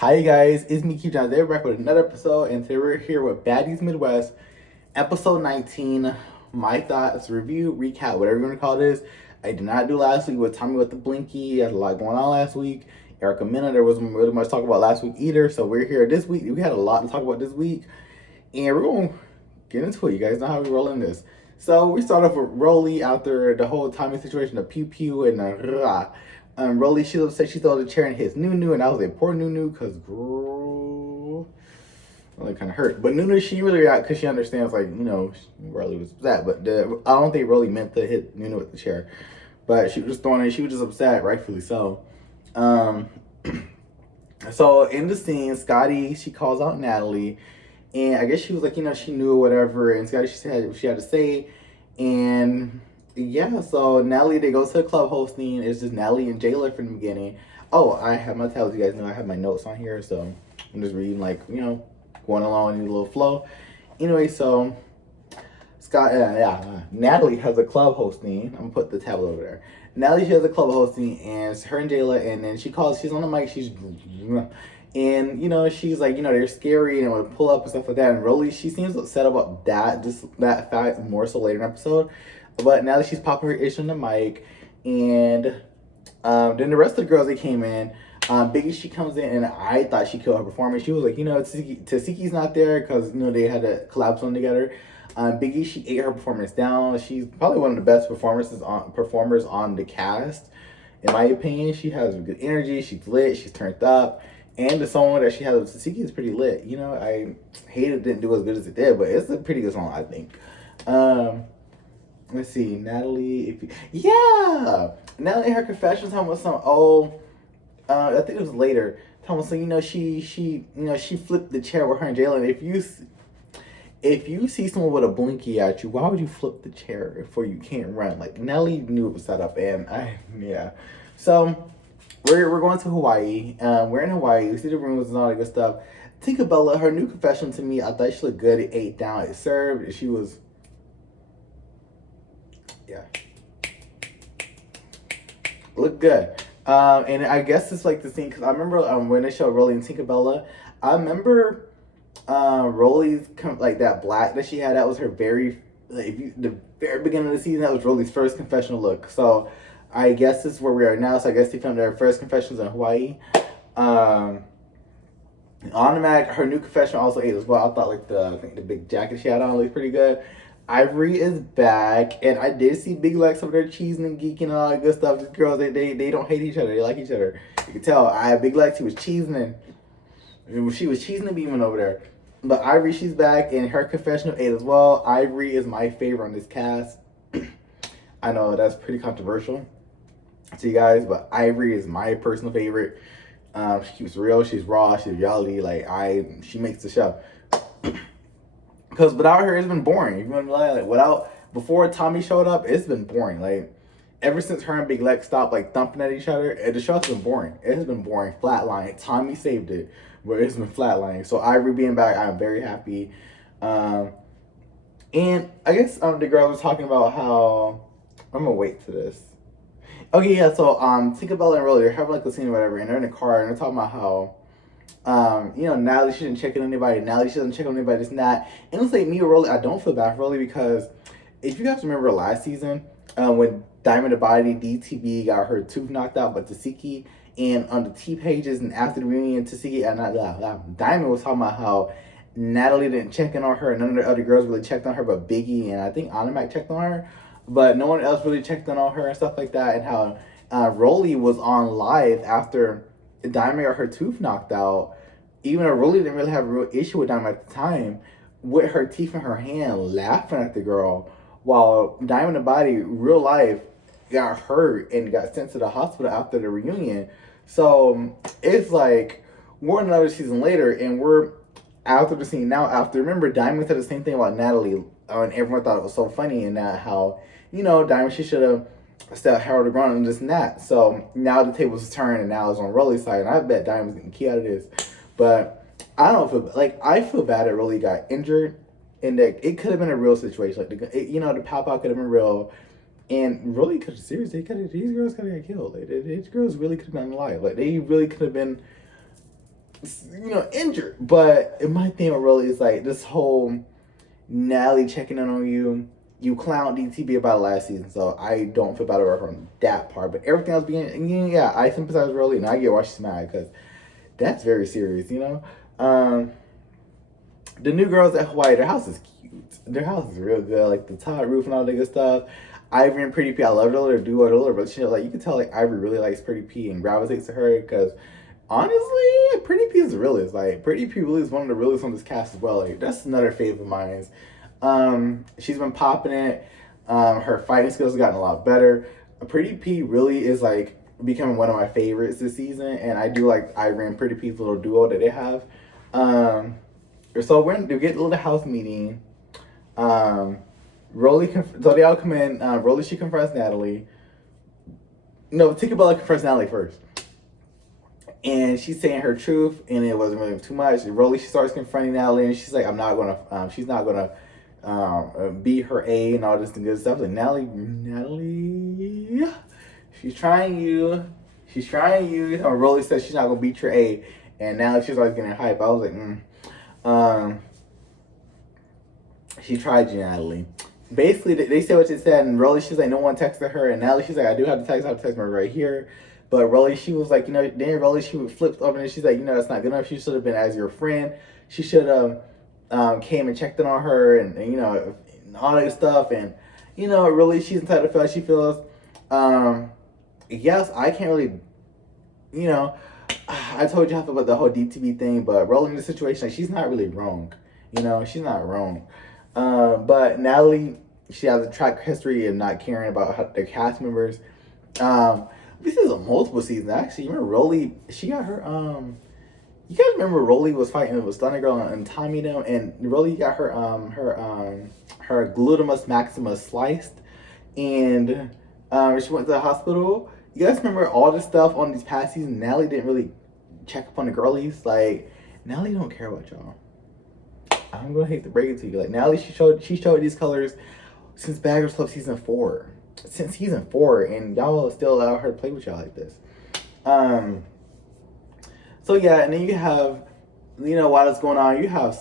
Hi guys, it's me, Q John. Today we're back with another episode, and today we're here with Baddies Midwest, episode 19. My thoughts, review, recap, whatever you want to call this. I did not do last week with Tommy with the Blinky. I had a lot going on last week. Erica Mena, there wasn't really much to talk about last week either. So we're here this week. We had a lot to talk about this week, and we're going to get into it. You guys know how we roll in this. So we start off with Rolly after the whole Tommy situation, the pew pew and the rah. Rolly, she's upset. She threw the chair and hits Nunu, and I was like, poor Nunu, because girl, really kind of hurt. But Nunu, she really reacted because she understands, like, Rolly was upset. But I don't think Rolly meant to hit Nunu with the chair. But she was just throwing it. She was just upset, rightfully so. Um, so in the scene, Scotty, she calls out Natalie. And I guess she was like, she knew or whatever. And Scotty, she said what she had to say. And yeah, so Natalie, they go to the club hosting. It's just Natalie and Jayla from the beginning. Oh, I have my tell you guys know I have my notes on here, so I'm just reading, like, going along in a little flow. Anyway, so Natalie has a club hosting. I'm gonna put the tablet over there. Natalie, she has a club hosting, and it's her and Jayla, and then she's on the mic, and she's like, they're scary and would pull up and stuff like that. And Rolly, she seems upset about that, just that fact more so later in the episode. But now that she's popping her issue on the mic, and then the rest of the girls, they came in. Biggie, she comes in, and I thought she killed her performance. She was like, Tasiki's not there because they had to collapse on together. Biggie, she ate her performance down. She's probably one of the best performers on the cast, in my opinion. She has good energy. She's lit. She's turned up. And the song that she has with Tasiki is pretty lit. I hate it didn't do as good as it did, but it's a pretty good song, I think. Let's see, Natalie. Natalie, her confession talking about some. I think it was later. Talking about some. She flipped the chair with her and Jalen. If you see someone with a blinky at you, why would you flip the chair before you can't run? Like, Natalie knew it was set up, and yeah. So we're going to Hawaii. We're in Hawaii. We see the rooms and all that good stuff. Tinkerbella, her new confession to me, I thought she looked good. It ate down, it served. She was, yeah, looked good. And I guess it's like the scene because I remember when they showed Rolly and Tinkerbella. I remember Rolly's like that black that she had. That was her the very beginning of the season. That was Rolly's first confessional look. So I guess this is where we are now. So I guess they filmed their first confessions in Hawaii. Automatic, her new confession also ate as well. I thought I think the big jacket she had on looked pretty good. Ivory is back, and I did see Big Lex over there cheesing and geeking and all that good stuff. These girls, they don't hate each other. They like each other. You can tell. Big Lex, he was cheesing and she was cheesing and beaming over there. But Ivory, she's back, and her confessional ate as well. Ivory is my favorite on this cast. I know that's pretty controversial to you guys, but Ivory is my personal favorite. She keeps real, she's raw, she's reality. She makes the show. Because without her, it's been boring. You know what I mean? Before Tommy showed up, it's been boring. Like, ever since her and Big Lex stopped, like, thumping at each other, the show's been boring. It has been boring, flatline. Tommy saved it, but it's been flatlining. So Ivory being back, I'm very happy. And I guess the girls were talking about how, I'm gonna wait to this. Okay, yeah. So Tinkerbell and Rolly, they're having like a scene or whatever, and they're in a car, and they're talking about how Natalie shouldn't check on anybody. Natalie shouldn't check on anybody. This and that. And it's like me or Rolly, I don't feel bad for Rolly because if you guys remember last season, when Diamond the Body DTB got her tooth knocked out, but Tasiki, and on the T pages and after the reunion, Tasiki and Diamond was talking about how Natalie didn't check in on her, and none of the other girls really checked on her, but Biggie and I think Automatic checked on her, but no one else really checked in on her and stuff like that. And how Rolly was on live after Diamond got her tooth knocked out, even though Rolly didn't really have a real issue with Diamond at the time, with her teeth in her hand, laughing at the girl, while Diamond the Body, real life, got hurt and got sent to the hospital after the reunion. So it's like we're another season later, and we're after the scene now. Remember, Diamond said the same thing about Natalie, and everyone thought it was so funny, and how Diamond, she should have still held the ground and this and that. So now the tables turned, and now it's on Rolly's side, and I bet Diamond's getting key out of this. But I don't feel I feel bad that Rolly got injured, and that it could have been a real situation. Like the pop out could have been real, and Rolly could have seriously these girls could have got killed. These girls really could have been alive. Like they really could have been injured. But my thing with Rolly is like this whole Natalie checking in on you. You clowned DTB about it last season, so I don't feel bad about her on that part. But everything else being, yeah, I sympathize with Rolly, and I get why she's mad because that's very serious. The new girls at Hawaii, their house is cute. Their house is real good, like the tiled roof and all that good stuff. Ivory and Pretty P, I love their little duo, their little relationship. Like you can tell, like Ivory really likes Pretty P and gravitates to her because honestly, Pretty P is the realest. Like Pretty P really is one of the realest on this cast as well. Like that's another favorite of mine. She's been popping it. Her fighting skills have gotten a lot better. Pretty P really is like becoming one of my favorites this season, and I do like Ivory and Pretty P's little duo that they have. So we're to get a little house meeting. So they all come in. Rolly, she confronts Natalie. No, Tinkerbella confronts Natalie first. And she's saying her truth, and it wasn't really too much. Rolly, she starts confronting Natalie, and she's like, she's not gonna be her A and all this and good stuff. Like, Natalie, she's trying you. Rolly says she's not gonna beat your A, and now she's always getting hype. I was like, she tried you, Natalie. Basically, they said what they said, and Rolly, she's like, no one texted her, and Natalie, she's like, I do have the text, I have the text right here. But Rolly, she was like, then Rolly, she flipped over and she's like, that's not good enough. She should have been as your friend. She should have came and checked in on her and all that stuff. And, really, she's entitled to feel how she feels. Yes, I can't really, I told you how I feel about the whole DTV thing, but Rolly in the situation, like, she's not really wrong. She's not wrong. But Natalie, she has a track history of not caring about their cast members. This is a multiple season actually. You remember Rolly? She got her You guys remember Rolly was fighting with Thunder Girl and Tommy them, and Rolly got her glutamus maximus sliced, and she went to the hospital. You guys remember all this stuff on these past seasons? Natalie didn't really check up on the girlies. Like Natalie don't care about y'all. I'm gonna hate to break it to you. Like Natalie, she showed these colors since Baggers Club season 4. Since season 4, and y'all still allow her to play with y'all like this. So yeah, and then you have, while it's going on, you have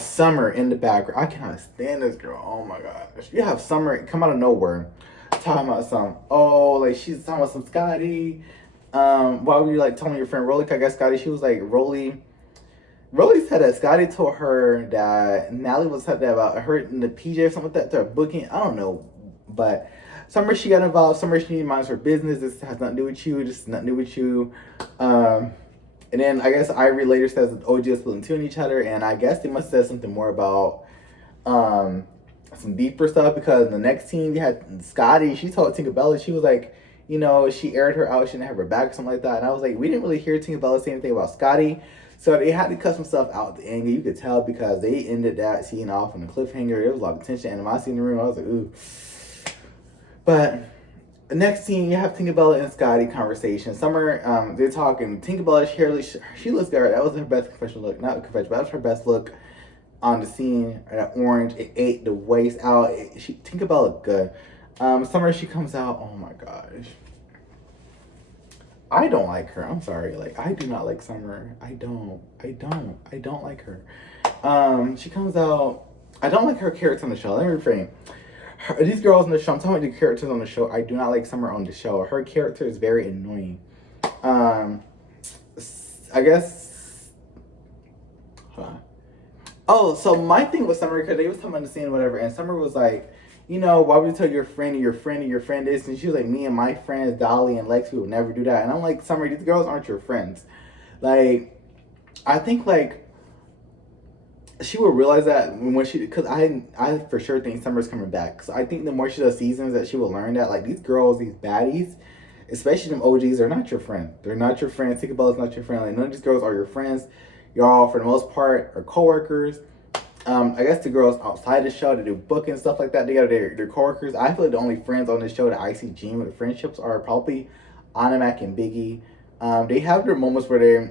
Summer in the background. I cannot stand this girl. Oh my gosh. You have Summer come out of nowhere, talking about she's talking about some Scotty. Why were you like telling your friend Rolly? I guess Scotty. She was like Rolly said that Scotty told her that Natalie was said that about her in the PJ or something like that. They're booking. I don't know. But Summer, she got involved. Summer, she minds her business. This has nothing to do with you. This has nothing to do with you. And then I guess Ivory later says that OG is splitting two in each other. And I guess they must have said something more about some deeper stuff. Because in the next scene, you had Scotty. She told Tinkerbella, she was like, she aired her out. She didn't have her back or something like that. And I was like, we didn't really hear Tinkerbella say anything about Scotty. So they had to cut some stuff out at the end. You could tell because they ended that scene off on a cliffhanger. There was a lot of tension. And when I seen the room, I was like, ooh. But the next scene, you have Tinkerbella and Scotty conversation. Summer, they're talking. Tinkerbella, she looks good. That was her best confessional look. Not confession, but that was her best look on the scene. That orange, it ate the waist out. Tinkerbella looked good. Summer, she comes out. Oh my gosh. I don't like her. I'm sorry. Like, I do not like Summer. I don't like her. She comes out. I don't like her character on the show. Let me reframe. These girls on the show, I'm talking about the characters on the show. I do not like Summer on the show. Her character is very annoying. I guess. Oh, so my thing with Summer, because they was talking about the scene or whatever, and Summer was like, why would you tell your friend and your friend and your friend this? And she was like, me and my friends, Dolly and Lex, we would never do that. And I'm like, Summer, these girls aren't your friends. Like, I think, like, she will realize that because I for sure think Summer's coming back. So I think the more she does seasons that she will learn that, like, these girls, these baddies, especially them OGs, they're not your friend. They're not your friends. Tinkerbella's not your friend. Like, none of these girls are your friends. Y'all, for the most part, are coworkers. I guess the girls outside the show that do booking and stuff like that, they're coworkers. I feel like the only friends on this show that I see genuine friendships are probably Animac and Biggie. They have their moments where they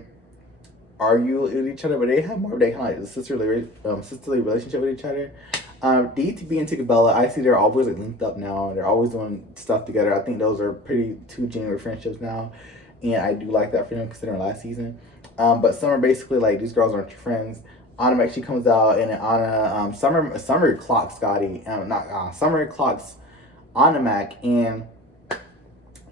argue with each other, but they have more of a kind of like a sisterly relationship with each other. DTB and Tinkerbella, I see they're always like linked up now. They're always doing stuff together. I think those are pretty two genuine friendships now. and I do like that for them considering last season. But Summer basically like these girls aren't your friends. Anna actually comes out and then Anna Summer clocks Scotty, not Summer clocks Anna Mac, and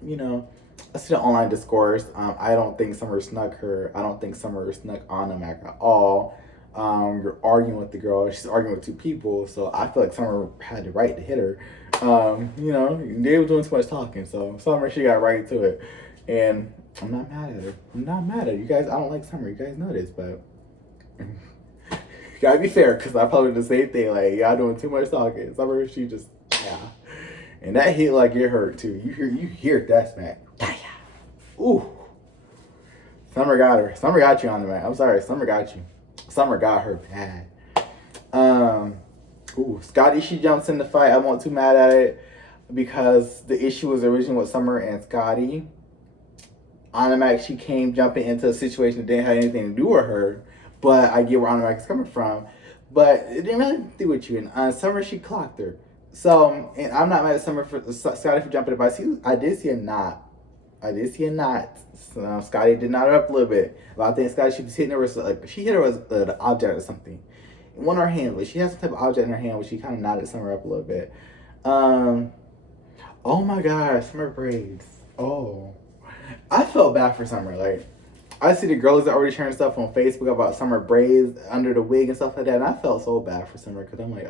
you know, I see the online discourse. I don't think Summer snuck her. I don't think Summer snuck Anna Mac at all. You're arguing with the girl. She's arguing with two people, so I feel like Summer had the right to hit her. You know, they were doing too much talking, so Summer she got right to it, and I'm not mad at her. I'm not mad at her. You guys. I don't like Summer. You guys know this, but gotta be fair because I probably did the same thing. Like y'all doing too much talking. Summer she just yeah. And that hit like it hurt too. You hear that smack. Ooh. Summer got her. Summer got you on the mat. I'm sorry, Summer got you. Summer got her bad. Scotty, she jumps in the fight. I wasn't too mad at it because the issue was originally with Summer and Scotty. Automatic, she came jumping into a situation that didn't have anything to do with her. But I get where Automatic is coming from. But it didn't really do with you. And Summer, she clocked her. So, and I'm not mad at Summer for Scotty for jumping. But I did see a knot. So, Scotty did knot her up a little bit. But I think Scotty, she was hitting her with like she hit her with an object or something. In one of her hands, like she has some type of object in her hand, where she kind of knotted Summer up a little bit. Oh my gosh, Summer braids. Oh, I felt bad for Summer. Like I see the girls that already sharing stuff on Facebook about Summer braids under the wig and stuff like that, and I felt so bad for Summer because I'm like,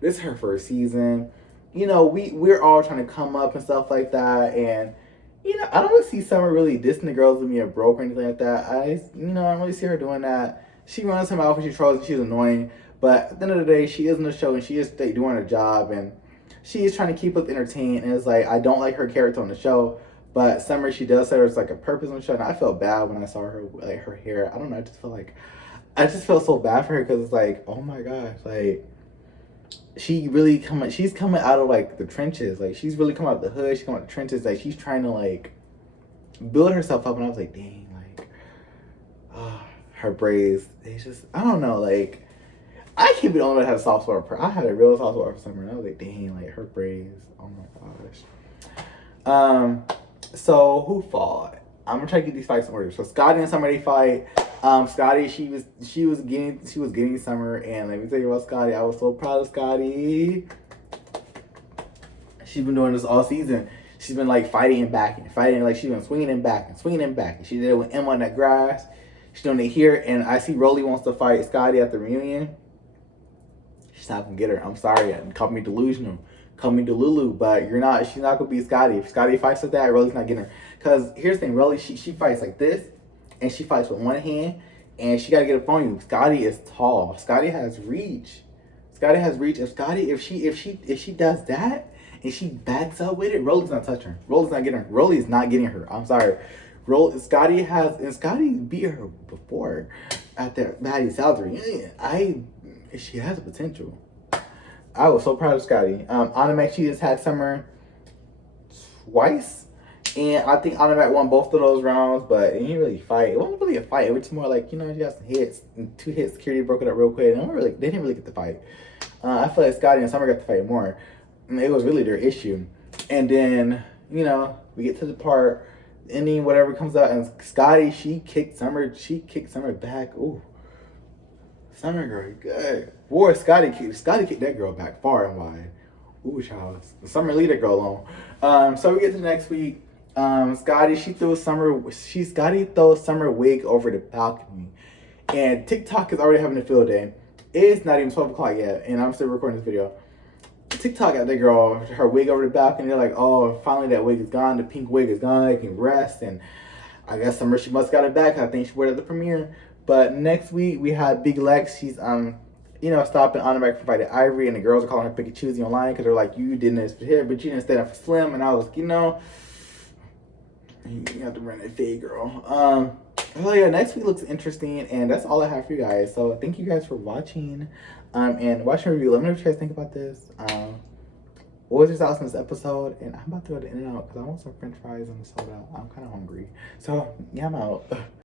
this is her first season. You know, we're all trying to come up and stuff like that, and you know, I don't really see Summer really dissing the girls with me or broke or anything like that. I don't really see her doing that. She runs her mouth when she trolls and she's annoying, but at the end of the day, she is in the show and she is doing her job and she is trying to keep us entertained. And it's like I don't like her character on the show, but Summer, she does say there's like a purpose on the show, and I felt bad when I saw her like her hair. I don't know. I just felt so bad for her because it's like, oh my gosh, like. She's coming out of like the trenches. Like she's really coming out of the hood. She's coming out of the trenches. Like she's trying to like build herself up. And I was like, dang, like her braids. They just I don't know. Like I can't be the only one that had a soft spot for her. I had a real soft spot for Summer. And I was like, dang, like her braids. Oh my gosh. So who fought? I'm gonna try to get these fights in order. So Scotty and Summer they fight. Scotty, she was getting Summer, and let me tell you about Scotty. I was so proud of Scotty. She's been doing this all season. She's been like fighting and backing, like she's been swinging and backing, swinging and backing. She did it with Emma on that grass. She's doing it here, and I see Rolly wants to fight Scotty at the reunion. She's not gonna get her. I'm sorry, call me delusional, call me Delulu, but you're not. She's not gonna beat Scotty. If Scotty fights like that, Rolly's not getting her. Cause here's the thing, Rolly, she fights like this. And she fights with one hand, and she gotta get up on you. Scotty is tall. Scotty has reach. If she does that and she backs up with it, Rolly's not touching her. Rolly's not getting her. Rolly's not getting her. I'm sorry. Scotty beat her before at that Baddies salary. She has a potential. I was so proud of Scotty. Automatic, she just had Summer twice. And I think Automatic won both of those rounds, but it didn't really fight. It wasn't really a fight. It was more like, you got some hits, 2 hits, security broke it up real quick. And they didn't really get the fight. I feel like Scotty and Summer got the fight more. And it was really their issue. And then, we get to the part, ending, whatever comes out, and Scotty, she kicked Summer back. Ooh. Summer girl, good. Boy, Scotty kicked that girl back far and wide. Ooh, child. Summer lead that girl on. So we get to next week. Scotty throws Summer wig over the balcony, and TikTok is already having a field day. It's not even 12 o'clock yet, and I'm still recording this video. TikTok got that girl her wig over the balcony. They're like, oh, finally that wig is gone. The pink wig is gone. They can rest, and I guess Summer she must got it back. I think she wore it at the premiere. But next week we had Big Lex. She's stopping Automatic for fighting Ivory, and the girls are calling her picky choosy online because they're like, you didn't this here, but you didn't stand up for Slim, and I was like, you have to run that fade, girl. So yeah, next week looks interesting, and that's all I have for you guys. So thank you guys for watching, and watching review. Let me know what you guys think about this. What was your thoughts on this episode? And I'm about to go to In-N-Out because I want some French fries and a soda. I'm kind of hungry. So yeah, I'm out.